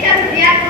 kita kan lihat